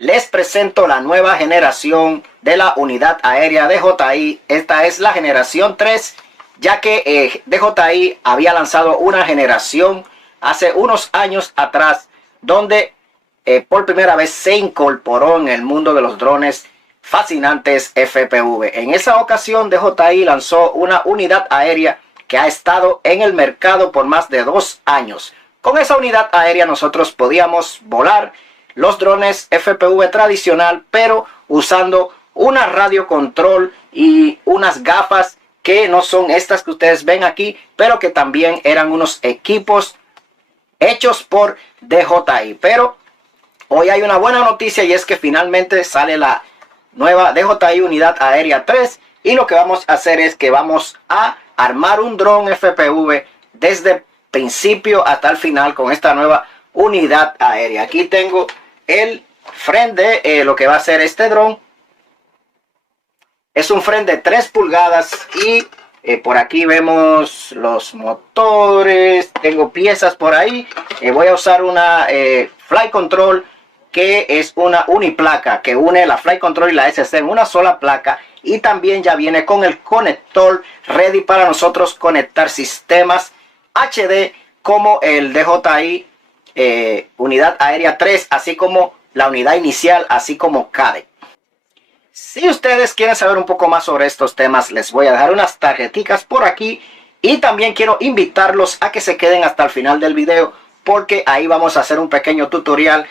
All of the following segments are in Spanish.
Les presento la nueva generación de la unidad aérea DJI. Esta es la generación 3, ya que DJI había lanzado una generación hace unos años atrás, donde por primera vez se incorporó en el mundo de los drones fascinantes FPV. En esa ocasión DJI lanzó una unidad aérea que ha estado en el mercado por más de 2 años. Con esa unidad aérea nosotros podíamos volar los drones FPV tradicional, pero usando una radio control y unas gafas que no son estas que ustedes ven aquí, pero que también eran unos equipos hechos por DJI. Pero hoy hay una buena noticia, y es que finalmente sale la nueva DJI Unidad Aérea 3, y lo que vamos a hacer es que vamos a armar un dron FPV desde principio hasta el final con esta nueva unidad aérea. Aquí tengo el frente de lo que va a ser este dron. Es un frente de 3 pulgadas y por aquí vemos los motores. Tengo piezas por ahí. Voy a usar una Flight Control, que es una uniplaca que une la Flight Control y la SC en una sola placa, y también ya viene con el conector ready para nosotros conectar sistemas HD como el DJI Unidad Aérea 3, así como la unidad inicial, así como CADE. Si ustedes quieren saber un poco más sobre estos temas, les voy a dejar unas tarjeticas por aquí, y también quiero invitarlos a que se queden hasta el final del video, porque ahí vamos a hacer un pequeño tutorial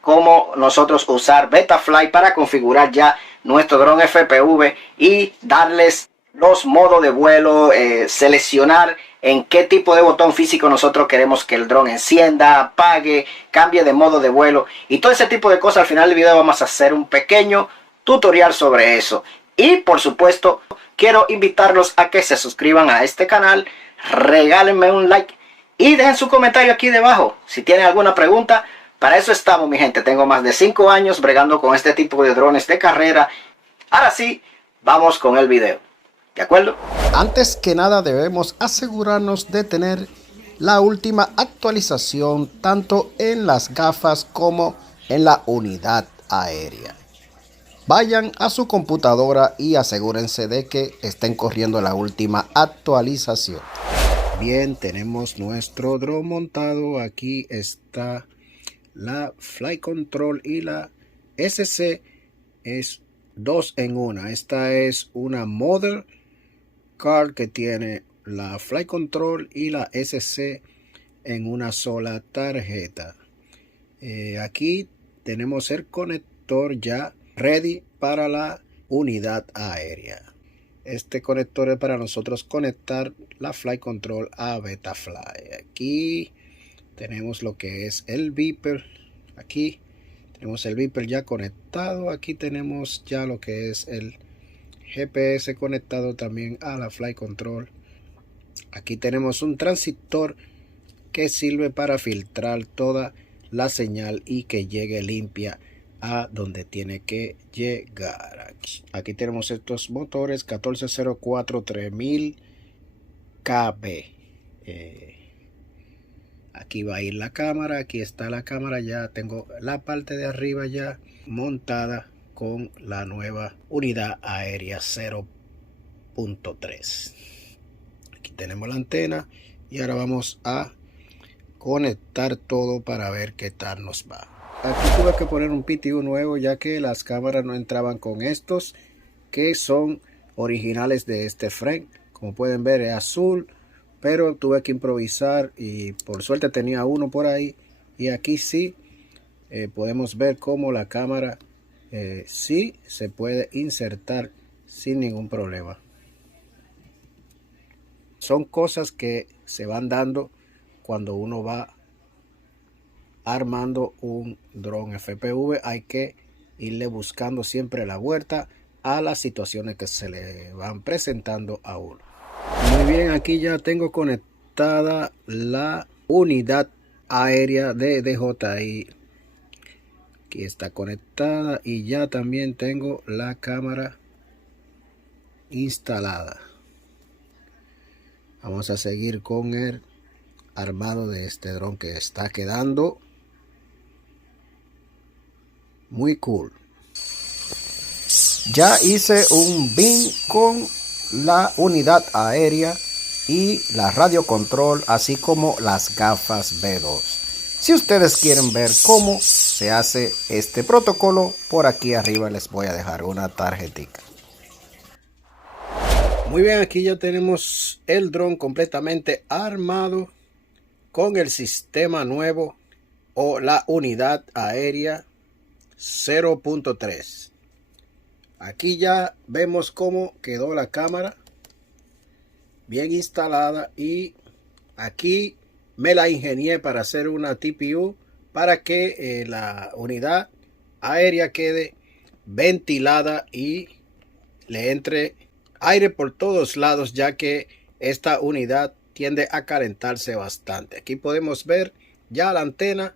cómo nosotros usar Betaflight para configurar ya nuestro dron FPV y darles los modos de vuelo, seleccionar en qué tipo de botón físico nosotros queremos que el dron encienda, apague, cambie de modo de vuelo y todo ese tipo de cosas. Al final del video vamos a hacer un pequeño tutorial sobre eso. Y por supuesto quiero invitarlos a que se suscriban a este canal, regálenme un like y dejen su comentario aquí debajo si tienen alguna pregunta. Para eso estamos, mi gente. Tengo más de 5 años bregando con este tipo de drones de carrera. Ahora sí, vamos con el video. ¿De acuerdo? Antes que nada debemos asegurarnos de tener la última actualización tanto en las gafas como en la unidad aérea. Vayan a su computadora y asegúrense de que estén corriendo la última actualización. Bien, tenemos nuestro dron montado. Aquí está la Flight Control y la SC, es 2 en 1. Esta es una Mother Card que tiene la Flight Control y la SC en una sola tarjeta. Aquí tenemos el conector ya ready para la unidad aérea. Este conector es para nosotros conectar la Flight Control a Betaflight. Aquí tenemos lo que es el beeper. Aquí tenemos el beeper ya conectado. Aquí tenemos ya lo que es el GPS conectado también a la Flight Control. Aquí tenemos un transistor que sirve para filtrar toda la señal y que llegue limpia a donde tiene que llegar. Aquí tenemos estos motores 1404 3000 KB. Aquí va a ir la cámara. Aquí está la cámara. Ya tengo la parte de arriba ya montada con la nueva unidad aérea 0.3. Aquí tenemos la antena y ahora vamos a conectar todo para ver qué tal nos va. Aquí tuve que poner un PTU nuevo, ya que las cámaras no entraban con estos, que son originales de este frame. Como pueden ver es azul, pero tuve que improvisar y por suerte tenía uno por ahí. Y aquí sí podemos ver cómo la cámara sí se puede insertar sin ningún problema. Son cosas que se van dando cuando uno va armando un dron FPV. Hay que irle buscando siempre la vuelta a las situaciones que se le van presentando a uno. Muy bien, aquí ya tengo conectada la unidad aérea de DJI. Aquí está conectada y ya también tengo la cámara instalada. Vamos a seguir con el armado de este dron, que está quedando Muy cool. Ya hice un bin con la unidad aérea y la radio control, así como las gafas B2. Si ustedes quieren ver cómo se hace este protocolo, por aquí arriba les voy a dejar una tarjetita. Muy bien, aquí ya tenemos el dron completamente armado con el sistema nuevo o la unidad aérea 0.3. Aquí ya vemos cómo quedó la cámara bien instalada, y aquí me la ingenié para hacer una TPU para que la unidad aérea quede ventilada y le entre aire por todos lados, ya que esta unidad tiende a calentarse bastante. Aquí podemos ver ya la antena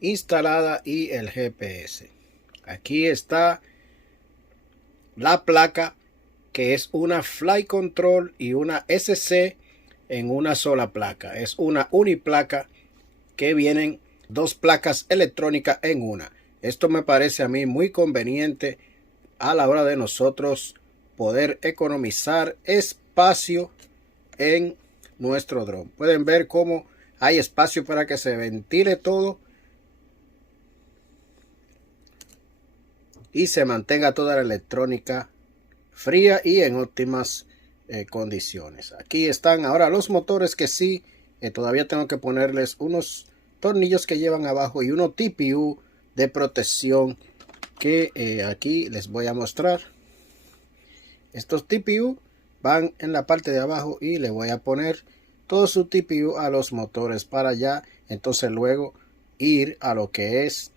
instalada y el GPS. Aquí está la placa, que es una Flight Control y una SC en una sola placa. Es una uniplaca que vienen dos placas electrónicas en una. Esto me parece a mí muy conveniente a la hora de nosotros poder economizar espacio en nuestro dron. Pueden ver cómo hay espacio para que se ventile todo y se mantenga toda la electrónica fría y en óptimas condiciones. Aquí están ahora los motores, que sí, todavía tengo que ponerles unos tornillos que llevan abajo y uno TPU de protección que aquí les voy a mostrar. Estos TPU van en la parte de abajo y le voy a poner todo su TPU a los motores para ya entonces luego ir a lo que es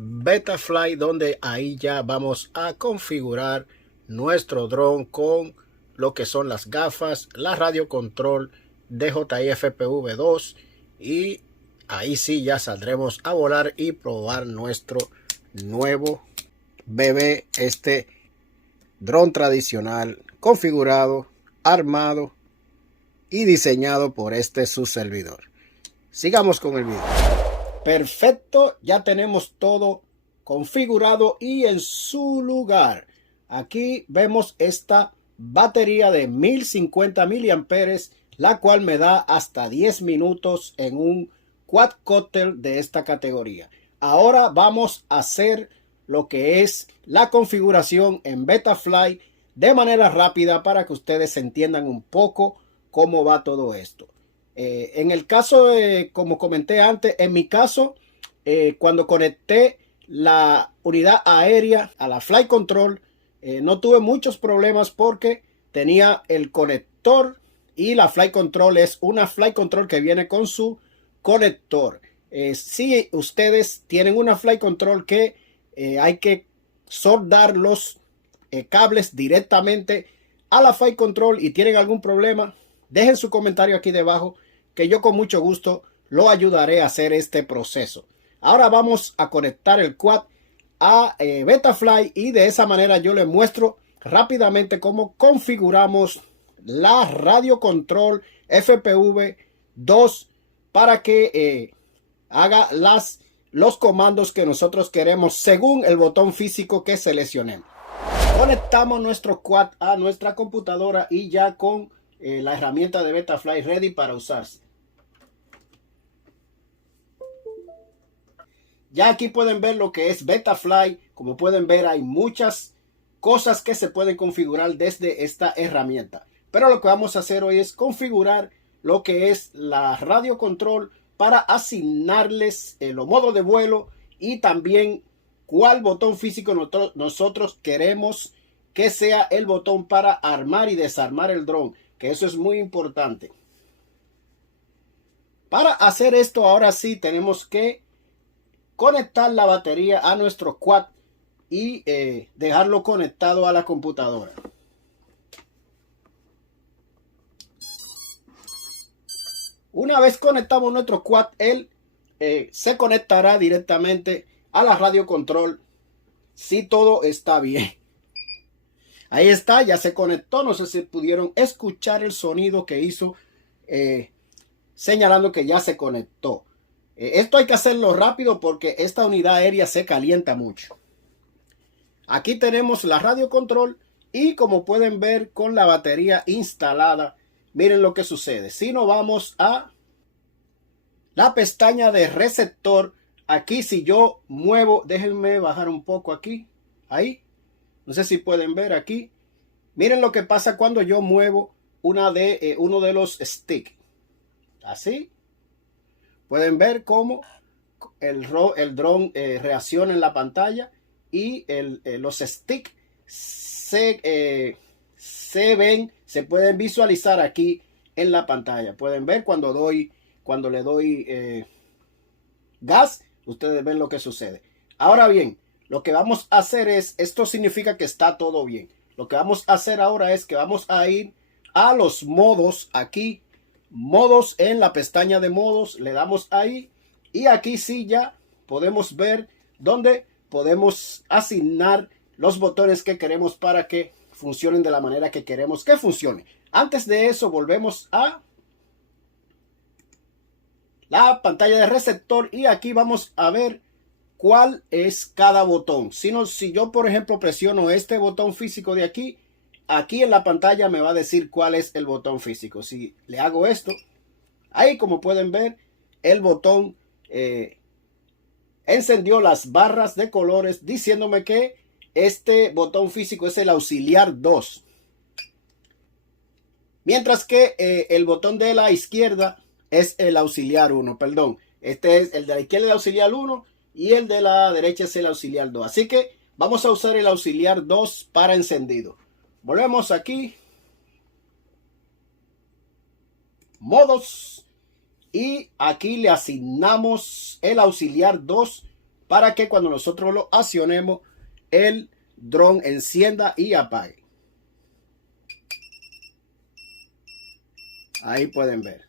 Betaflight, donde ahí ya vamos a configurar nuestro dron con lo que son las gafas, la radio control DJI FPV2, y ahí sí ya saldremos a volar y probar nuestro nuevo bebé, este dron tradicional configurado, armado y diseñado por su servidor. Sigamos con el video. Perfecto, ya tenemos todo configurado y en su lugar. Aquí vemos esta batería de 1050 miliamperes, la cual me da hasta 10 minutos en un quadcopter de esta categoría. Ahora vamos a hacer lo que es la configuración en Betaflight de manera rápida para que ustedes entiendan un poco cómo va todo esto. En el caso, como comenté antes, en mi caso, cuando conecté la unidad aérea a la Flight Control, no tuve muchos problemas porque tenía el conector, y la Flight Control es una Flight Control que viene con su conector. Si ustedes tienen una Flight Control que hay que soldar los cables directamente a la Flight Control y tienen algún problema, dejen su comentario aquí debajo, que yo con mucho gusto lo ayudaré a hacer este proceso. Ahora vamos a conectar el quad a Betaflight, y de esa manera yo les muestro rápidamente cómo configuramos la radio control FPV2 para que haga los comandos que nosotros queremos según el botón físico que seleccionemos. Conectamos nuestro quad a nuestra computadora y ya con la herramienta de Betaflight ready para usarse. Ya aquí pueden ver lo que es Betaflight. Como pueden ver, hay muchas cosas que se pueden configurar desde esta herramienta. Pero lo que vamos a hacer hoy es configurar lo que es la radio control para asignarles los modos de vuelo y también cuál botón físico nosotros queremos que sea el botón para armar y desarmar el dron, que eso es muy importante. Para hacer esto, ahora sí tenemos que conectar la batería a nuestro quad y dejarlo conectado a la computadora. Una vez conectamos nuestro quad, él se conectará directamente a la radio control si todo está bien. Ahí está, ya se conectó. No sé si pudieron escuchar el sonido que hizo señalando que ya se conectó. Esto hay que hacerlo rápido porque esta unidad aérea se calienta mucho. Aquí tenemos la radio control y como pueden ver con la batería instalada, miren lo que sucede. Si nos vamos a la pestaña de receptor, aquí si yo muevo, déjenme bajar un poco aquí, ahí, no sé si pueden ver aquí. Miren lo que pasa cuando yo muevo uno de los sticks. Así. Pueden ver cómo el dron reacciona en la pantalla y los sticks se pueden visualizar aquí en la pantalla. Pueden ver cuando le doy gas, ustedes ven lo que sucede. Ahora bien, lo que vamos a hacer es, esto significa que está todo bien. Lo que vamos a hacer ahora es que vamos a ir a los modos aquí. Modos en la pestaña de modos, le damos ahí y aquí sí ya podemos ver donde podemos asignar los botones que queremos para que funcionen de la manera que queremos que funcione. Antes de eso volvemos a la pantalla de receptor y aquí vamos a ver cuál es cada botón. Si yo por ejemplo presiono este botón físico de aquí, aquí en la pantalla me va a decir cuál es el botón físico. Si le hago esto, ahí como pueden ver, el botón encendió las barras de colores diciéndome que este botón físico es el auxiliar 2. Mientras que el botón de la izquierda es el auxiliar 1, perdón. Este es el de la izquierda, el auxiliar 1 y el de la derecha es el auxiliar 2. Así que vamos a usar el auxiliar 2 para encendido. Volvemos aquí, modos, y aquí le asignamos el auxiliar 2 para que cuando nosotros lo accionemos el dron encienda y apague. Ahí pueden ver.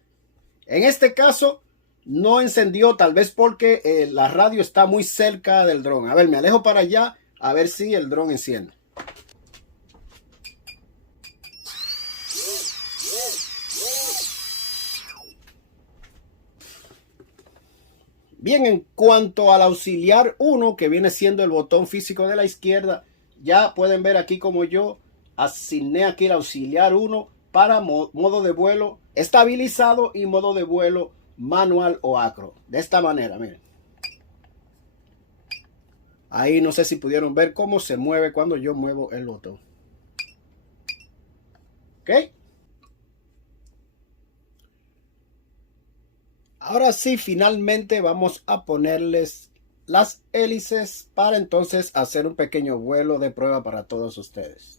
En este caso no encendió, tal vez porque la radio está muy cerca del dron. A ver, me alejo para allá a ver si el dron enciende. Bien, en cuanto al auxiliar 1, que viene siendo el botón físico de la izquierda, ya pueden ver aquí como yo asigné aquí el auxiliar 1 para modo de vuelo estabilizado y modo de vuelo manual o acro. De esta manera, miren. Ahí no sé si pudieron ver cómo se mueve cuando yo muevo el botón. ¿Ok? Ahora sí, finalmente vamos a ponerles las hélices para entonces hacer un pequeño vuelo de prueba para todos ustedes.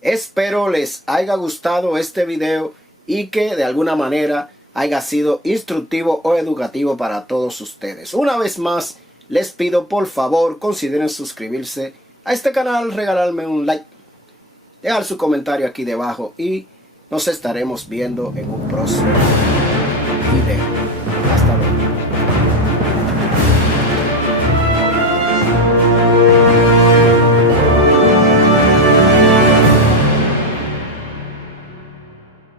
Espero les haya gustado este video y que de alguna manera haya sido instructivo o educativo para todos ustedes. Una vez más, les pido por favor consideren suscribirse a este canal, regalarme un like, dejar su comentario aquí debajo y nos estaremos viendo en un próximo video. Hasta luego.